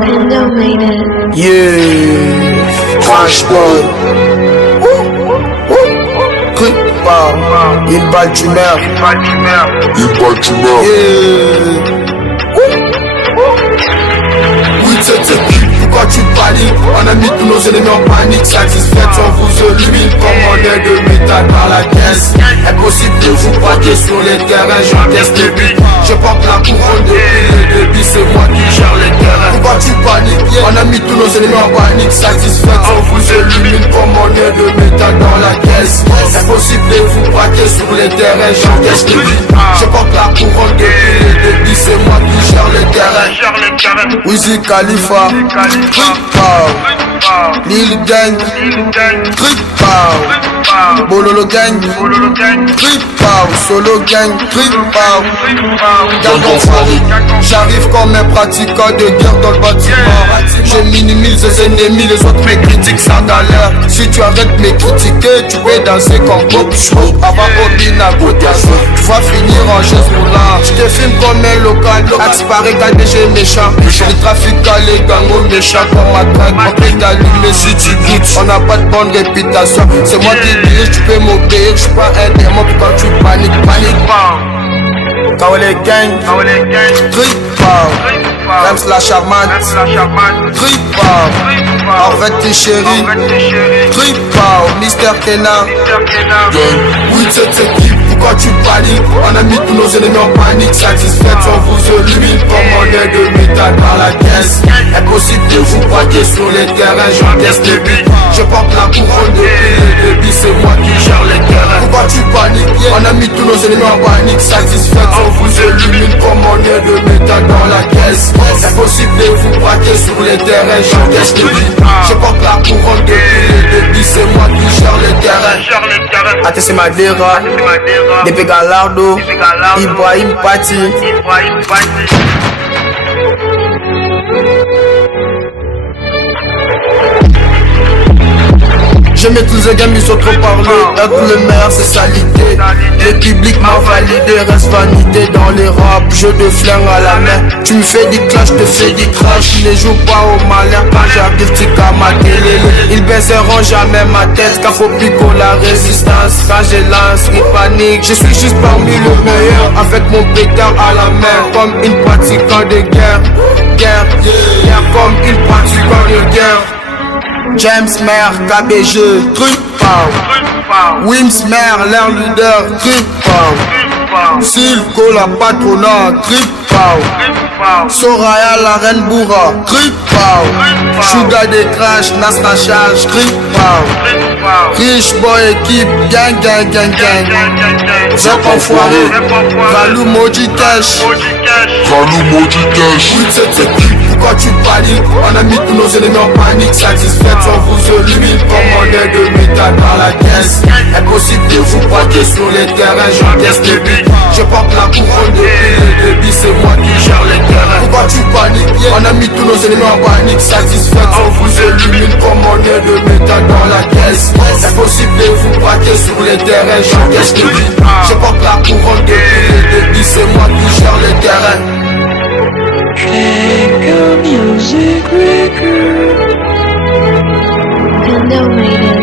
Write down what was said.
Pando made it. Yeah, Crash Boy. Une balle tu meurs. Yeah. Oui, c'est pourquoi tu paniques? On a mis tous nos ennemis en panique. Satisfaite, on vous élimine comme on est de métal dans la caisse. Impossible de vous braquer sur les terrains. J'encaisse des buts. Je porte la couronne depuis le début. C'est moi qui gère les terrains. Pourquoi tu paniques? On a mis tous nos ennemis en panique. Satisfaite, on vous élimine comme on est de métal dans la caisse. Impossible de vous braquer sur les terrains. J'encaisse des buts. Je porte la couronne depuis le début. C'est moi qui gère les terrains. Wiz Khalifa, Lil Gang, Bololo Gang, Solo Gang, Gang enfoiré. J'arrive comme un pratiquant de guerre dans le bâtiment. Je minimise les ennemis, les autres me critiquent, ça galère. Si tu arrêtes de me critiquer, tu peux danser comme Pop Smoke. Avant Obina Gotazo, tu vas finir en chaise roulante. Je te filme comme un local, axe pareil, KDG méchant. Les trafiquants, les gangos méchants comme ma traque. On peut t'allumer si tu doutes. On n'a pas de bonne réputation. C'est moi qui dirige, tu peux m'obéir. J'suis pas un démon quand tu paniques. Kawale Gang, Trip Rems la charmante, Trip en fait t'es chéri, Trip Mister Kena. Oui c'est qui? Pourquoi tu paniques? On a mis tous nos ennemis en panique. Satisfaite, on vous élimine comme on est de métal dans la caisse. Impossible de vous braquer sur les terrains. J'encaisse des buts. Je porte la couronne depuis le début. C'est moi qui gère les terrains. Pourquoi tu paniques? On a mis tous nos ennemis en panique. Satisfaite, on vous élimine comme on est de métal dans la caisse. Impossible de vous braquer sur les terrains. J'encaisse des buts. Je porte la couronne depuis le début. C'est moi qui gère les terrains. ATC Madeira, DP Gallardo, Ibrahim Pati. Je maîtrise les games, ils sont trop parlés. Être le meilleur, c'est sa l'idée. Le public m'a validé, reste vanité dans les raps. Jeu de flingue à la main. Tu me fais des clashs, je te fais des crash. Ne joue pas au malin, quand j'arrive, tu qu'à ma télé. Ils baisseront jamais ma tête, car faut pico la résistance. Quand je lance, ils paniquent. Je suis juste parmi le meilleur, avec mon pétard à la main. Comme une pratiquant de guerre. Comme une pratiquant de guerre. James Mer, KBG, Wims Mer, l'air leader, Silco la patronat, Soraya la reine bourra, Sugar des crash, Nasra charge, Rich boy équipe, gang. Zap enfoiré, Valou Moji Cash. Oui c'est qui? Pourquoi tu paniques? On a mis tous nos ennemis en panique. Satisfaite, on vous élimine comme on est de métal dans la caisse. Impossible de vous braquer sur les terrains. J'encaisse des buts. Je porte la couronne depuis le début. C'est moi qui gère les terrains. Pourquoi tu paniques? On a mis tous nos ennemis en panique. Satisfaite, on vous élimine comme on est de métal dans la caisse. Impossible de vous braquer sur les terrains. J'encaisse des buts. Je porte la couronne depuis le début. C'est moi qui gère les terrains. Music Record. Pando made it.